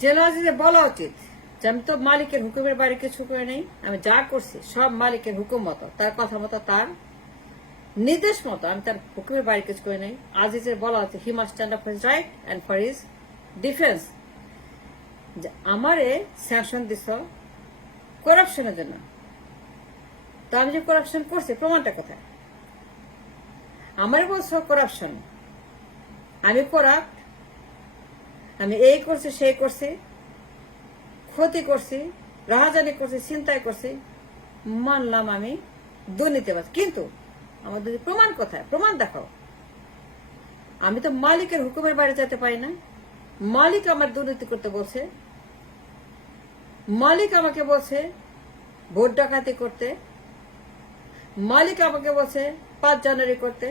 জেলা আজিজে বলা উচিত যে আমি তো মালিকের হুকুমের বাইরে কিছু করে নেই, আমি যা করছি সব মালিকের হুকুম মতো, তার কথা মতো, তার নির্দেশ মতো, আমি তার হুকুমের বাইরে কিছু করে নেই। আজিজের বলা উচিত he must stand up for his right and for his defence. আমারে স্যাংশন দিছ করাপশনের জন্য, তো আমি যে করাপশন করছি প্রমাণটা কোথায়? আমারে বলছো করাপশন, আমি করাপ্ট, আমি এই করছি সেই করছি, ক্ষতি করছি, রাহাজানি করছি, চিন্তায় করছি, মানলাম আমি দুর্নীতিবাজ, কিন্তু আমার যদি প্রমাণ কোথায়? প্রমাণ দেখাও। আমি তো মালিকের হুকুমের বাইরে যেতে পারি না। মালিক আমার দুর্নীতি করতে বলছে, মালিক আমাকে বলছে ভোট ডাকাতি করতে, মালিক আমাকে বলছে 5 জানুয়ারি করতে,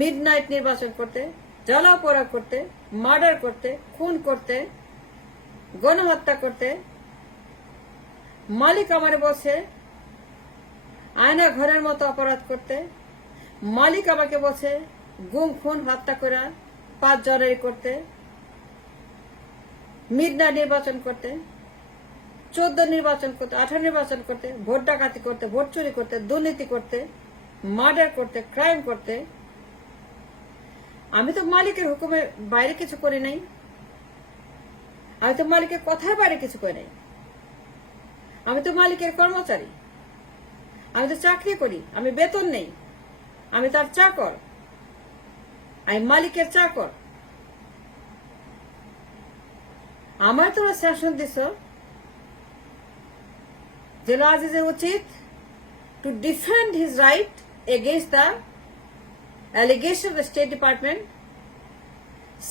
মিডনাইট নির্বাচন করতে, জ্বালাপোড়া করতে, মার্ডার করতে, খুন করতে, গণহত্যা করতে। মালিক আমারে বলছে আয়না ঘরের মতো অপরাধ করতে। মালিক আমাকে বলছে গুম খুন হত্যা করে 5 জানুয়ারি করতে, মিডনাইট নির্বাচন করতে, 14 নির্বাচন করতে, 18 নির্বাচন করতে, ভোট ডাকাতি করতে, ভোট চুরি করতে, দুর্নীতি করতে, মার্ডার করতে, ক্রাইম করতে। আমি তো মালিকের হুকুমের বাইরে কিছু করি নাই, আমি তো মালিকের কথার বাইরে কিছু করি নাই। আমি তো মালিকের কর্মচারী, আমি তো চাকরি করি, আমি বেতন নেই, আমি তার চাকর, আমি মালিকের চাকর। আমার তোমরা শাসন দিছ, জেলা আজিজের উচিত to defend his right against the allegation of the State Department,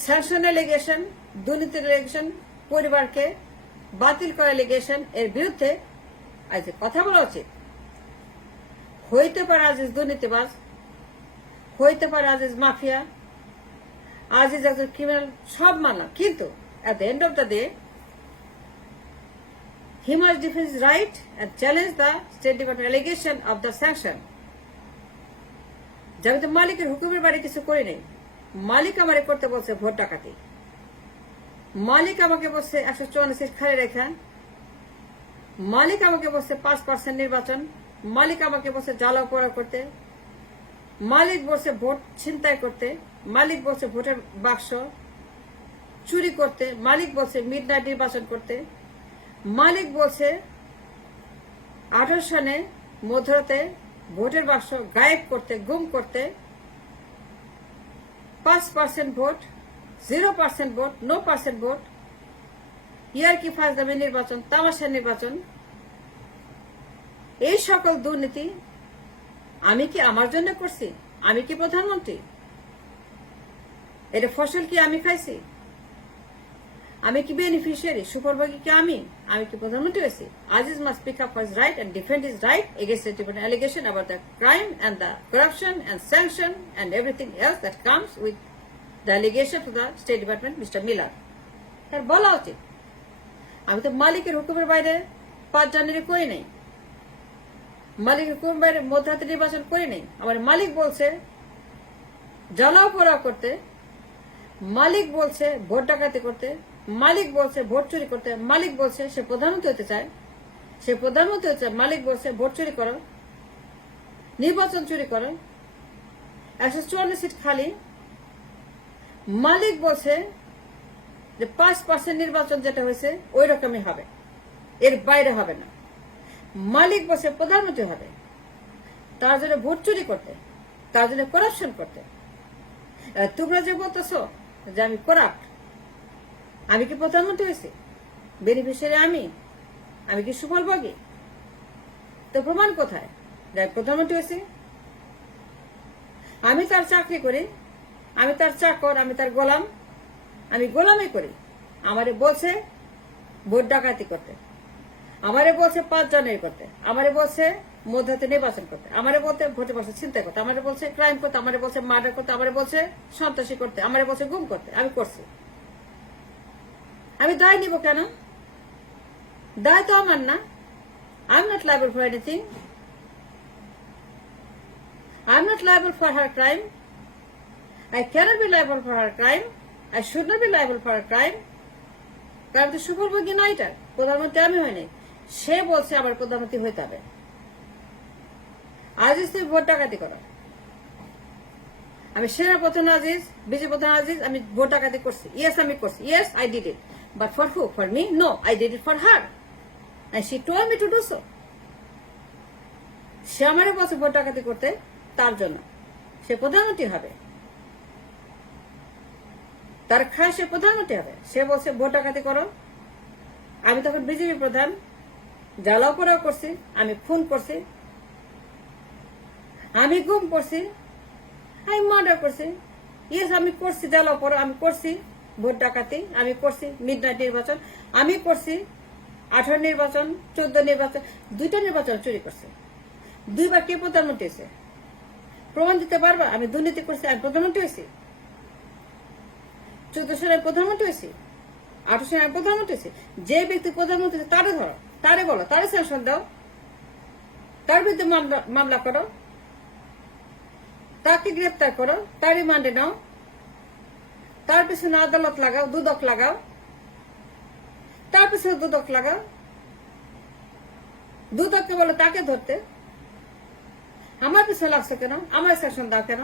sanction allegation, দুর্নীতির allegation, পরিবারকে বাতিল করা allegation এর বিরুদ্ধে আজ কথা বলা উচিত। হইতে পারে আজিজ দুর্নীতিবাজ, হইতে পারে আজিজ মাফিয়া, আজিজ একজন ক্রিমিনাল, সব মানলাম, কিন্তু at the end of the day he must defend his right and challenge the State Department allegation of the sanction. আমি তো মালিকের হুকুমের বাইরে কিছু করি নাই। মালিক আমারে করতে বলছে ভোট ডাকাতি, মালিক আমাকে বলছে 154 সিট খালি রেখা, মালিক আমাকে বলছে 5% নির্বাচন, মালিক আমাকে বলছে জ্বালাপোড়া করতে, মালিক বলছে ভোট ছিনতাই করতে, মালিক বলছে ভোটের বাক্স চুরি করতে, মালিক বলছে মিডনাইট নির্বাচন করতে, মালিক বলছে 18 সনে মধ্যরাতে ভোটের বাক্স গায়েব করতে, গুম করতে, 5% ভোট, 0% ভোট, নো পার্সেন্ট ভোট, ইয়ারকি ফাজলামি নির্বাচন, তামাশা নির্বাচন। এই সকল দুর্নীতি আমি কি আমার জন্য করছি? আমি কি প্রধানমন্ত্রী? এটা ফসল কি আমি খাইছি? আমি কি বেনিফিশিয়ারি? সুফলভোগী কি আমি? আমি কি প্রধানমন্ত্রী হয়েছি? Aziz must speak up for his right and defend his right against the different allegation about the crime and the corruption and sanction and everything else that comes with the allegation to the State Department, Mr. Miller. তার বলা উচিত আমি তো মালিকের হুকুমের বাইরে 5 জানুয়ারি করি নাই, মালিকের হুকুমের বাইরে মধ্যরাতে নির্বাচন করি নাই। আমার মালিক বলছে জ্বালাপোড়া করতে, মালিক বলছে ভোট ডাকাতি করতে, মালিক বলছে ভোট চুরি করতে, মালিক বলছে সে প্রধানমন্ত্রী হতে চায়, সে প্রধানমন্ত্রী হতে চায়, মালিক বলছে ভোট চুরি করো, নির্বাচন চুরি করো, 154 সিট খালি, মালিক বলছে যে 5% নির্বাচন যেটা হয়েছে ওই রকমই হবে, এর বাইরে হবে না। মালিক বলছে প্রধানমন্ত্রী হবে, তার জন্য ভোট চুরি করতে, তার জন্য করাপশন করতে। তোমরা যে বলতেছো যে আমি করাপ্ট, আমি কি প্রধানমন্ত্রী হয়েছি? বেনিফিশিয়ারি আমি কি সুফলভোগী? তো প্রমাণ কোথায় যে প্রধানমন্ত্রী হয়েছি? আমি তার চাকরি করি, আমি তার চাকর, আমি তার গোলাম, আমি গোলামি করি। আমারে বলছে ভোট ডাকাতি করতে, আমারে বলছে 5 জানুয়ারি করতে, আমারে বলছে মধ্যরাতে নির্বাচন করতে, আমারে বলতে ভোটের বাক্স ছিনতাই করতে, আমারে বলছে ক্রাইম করতে, আমারে বলছে মার্ডার করতে, আমারে বলছে সন্ত্রাসী করতে, আমারে বলছে গুম করতে। আমি করছি, আমি দায় নিব কেন? দায় তো আমার না। I am not liable for anything. I am not liable for her crime. I cannot be liable for her crime. I should not be liable for her crime. কারণ তো সুফলভোগী না, এটা প্রধানমন্ত্রী আমি হয় নাই, সে বলছে আবার প্রধানমন্ত্রী হইতে হবে। আজিজ তুমি ভোট ডাকাতি করো। আমি সেনা প্রধান আজিজ, বিজেপি প্রধান আজিজ, আমি ভোট ডাকাতি করছি। ইয়েস, আমি করছি। Yes, I did it. But for who? For me? No, I did it for her. And she told me to do so. সে আমারে বলছে ভোট ডাকাতি করতে, তার জন্য সে প্রধানমন্ত্রী হবে, তার খায় সে প্রধানমন্ত্রী হবে। সে বলছে ভোট ডাকাতি করো। আমি তখন বিজেপি প্রধান, জ্বালাও পোড়াও করছি, আমি খুন করছি, আমি গুম করছি, আমি মার্ডার করছি। ইয়েস, আমি করছি জ্বালাও পোড়াও, আমি করছি ভোট ডাকাতি, আমি করছি মিডনাইট নির্বাচন, আমি করছি 18 নির্বাচন, 14 নির্বাচন, 2টা নির্বাচন চুরি করছে। 2বার কে প্রধানমন্ত্রী হয়েছে? প্রমাণ দিতে পারবা আমি দুর্নীতি করছি, আমি প্রধানমন্ত্রী হয়েছি? 14 সালে প্রধানমন্ত্রী হয়েছি, 18 সালে প্রধানমন্ত্রী হয়েছি। যে ব্যক্তি প্রধানমন্ত্রী তারে ধরো, তারে বলো, তারে স্যাংশন দাও, তার বিরুদ্ধে মামলা করো, তাকে গ্রেপ্তার করো, তার রিমান্ডে নাও, তার পিছনে আদালত লাগাও, দুদক লাগাও, তার পিছনে দুদক লাগাও, দুদককে বলো তাকে ধরতে। আমার পিছনে লাগছে কেন? আমার সেকশন দাও কেন?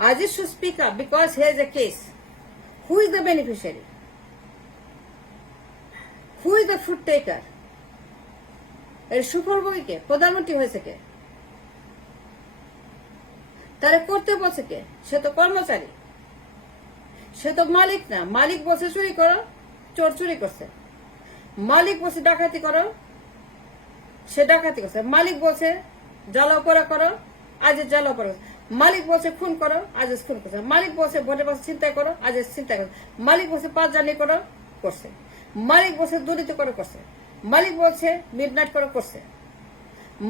Aziz should speak up because here is a case. Who is the beneficiary? Who is the fruit taker? এর সুফলভোগী কে? প্রধানমন্ত্রী হয়েছে কে? তারা করতে বলছে কে? সে তো কর্মচারী, সে তো মালিক না। মালিক বলছে চুরি করো, চোর চুরি করছে। মালিক বলছে ডাকাতি করো, সে ডাকাতি করছে। মালিক বলছে জ্বালাও পোড়া করো, আজিজ জ্বালাও পোড়া। মালিক বলছে খুন করো, আজিজ খুন করছে। মালিক বলছে ভোটের পাশে চিন্তায় করো, আজিজ চিন্তা করছে। মালিক বলছে পাঁচ জানি করো, করছে। মালিক বলছে দুর্নীতি করো, করছে। মালিক বলছে মিডনাইট করো, করছে।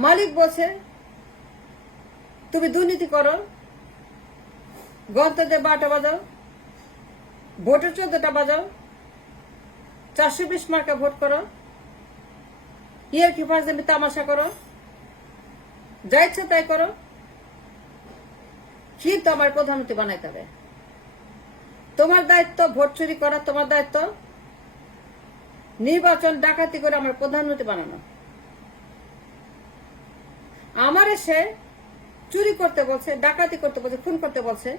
মালিক বলছে তুমি দুর্নীতি করো, গণতন্ত্রে 12টা বাজাও, ভোটের 14টা বাজাও, 420 মার্কা ভোট করো, ইয়ার কি ফার্স্ট তামাশা করো, যা ইচ্ছা তাই করো, কিন্তু আমার প্রধানমন্ত্রী বানাইতে হবে। তোমার দায়িত্ব ভোট চুরি করা, তোমার দায়িত্ব নির্বাচন ডাকাতি করে আমার প্রধানমন্ত্রী বানানো। আমার এসে চুরি করতে বলছে, ডাকাতি করতে বলছে, খুন করতে বলছে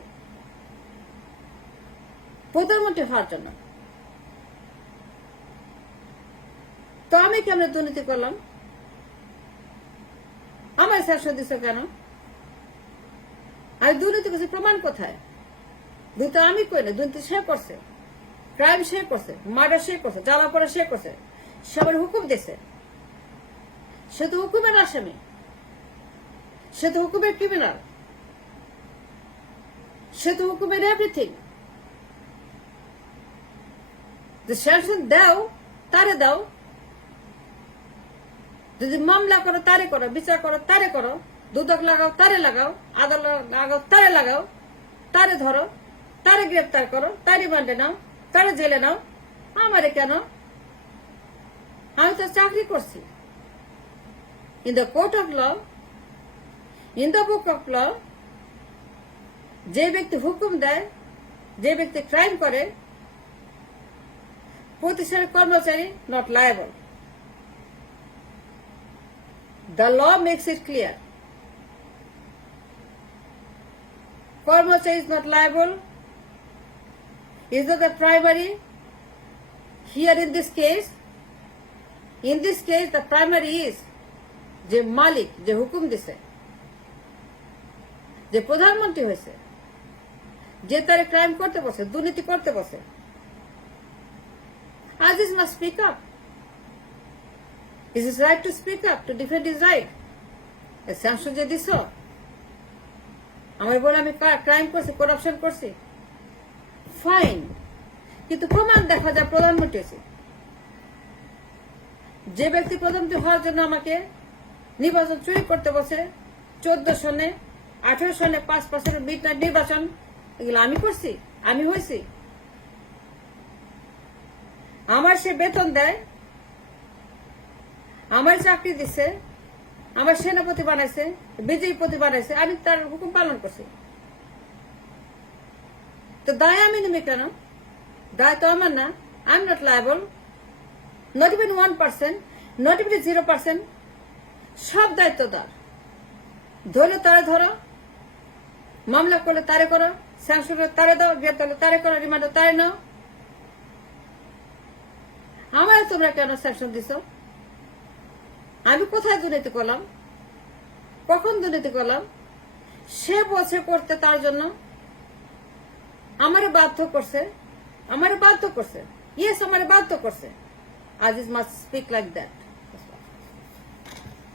প্রধানমন্ত্রী হওয়ার জন্য। তো আমি কেমন দুর্নীতি করলাম? আমার শাসন দিচ্ছ কেন? আমি দুর্নীতি করছি, প্রমাণ কোথায়? দুটো আমি করি না, দুর্নীতি সে করছে, ক্রাইম সে করছে, মার্ডার সে করছে, জ্বালা পড়া সে করছে। সে আমার হুকুম দিছে, সে তো হুকুমের আসামি, সে তো হুকুমের ক্রিমিনাল, সে তো হুকুমের এভরিথিং। শাসন দাও, তারে দাও। যদি মামলা করো তারে করো, বিচার করো তারে করো, দুদক লাগাও তারে লাগাও, আদালত লাগাও তারে লাগাও, তারে ধরো, তারে গ্রেপ্তার করো, তারে রিমান্ডে নাও, তারে জেলে নাও। আমারে কেন? আমি তো চাকরি করছি। In the court of law, in the book of law, যে ব্যক্তি হুকুম দেয়, যে ব্যক্তি ক্রাইম করে, প্রতিষ্ঠানের কর্মচারী not liable. The law makes it clear. Karmachari is not liable. Is not the primary. Here in this case, the primary is যে মালিক, যে হুকুম দিছে, যে প্রধানমন্ত্রী হয়েছে, যে তারে ক্রাইম করতে বসে, দুর্নীতি করতে বসে। Aziz must speak up. Is his right to speak up, to defend his right? Sanction যে দিছ, আমার বলে আমি ক্রাইম করছি, করাপশন করছি, ফাইন, কিন্তু প্রমাণ দেখা যায় প্রধানমন্ত্রী হয়েছে। যে ব্যক্তি প্রধানমন্ত্রী হওয়ার জন্য আমাকে নির্বাচন চুরি করতে বসে, 14 সনে, 18 সনে 5% মিডনাইট নির্বাচন, এগুলো আমি করছি, আমি হয়েছি। আমার সে বেতন দেয়, আমার চাকরি দিচ্ছে, আমার সেনাপতি বানাইছে, বিজেপি বানাইছে, আমি তার হুকুম পালন করছি। তো দায় আমি নেবে কেন? দায় তো আমার না। I am not liable, not even 1%, not even 0%। সব দায়িত্ব তার। ধরলে তারে ধরো, মামলা করলে তারে করো, স্যাংশন তারে দাও, গ্রেপ্তার হলে তারে করো, রিমান্ড তারে নাও। আমার তোমরা কেন স্যাংশন দিছ? আমি কোথায় দুর্নীতি করলাম? কখন দুর্নীতি করলাম? সে বলছে করতে, তার জন্য আমারে বাধ্য করছে। ইয়েস, আমারে বাধ্য করছে। Aziz must speak like that.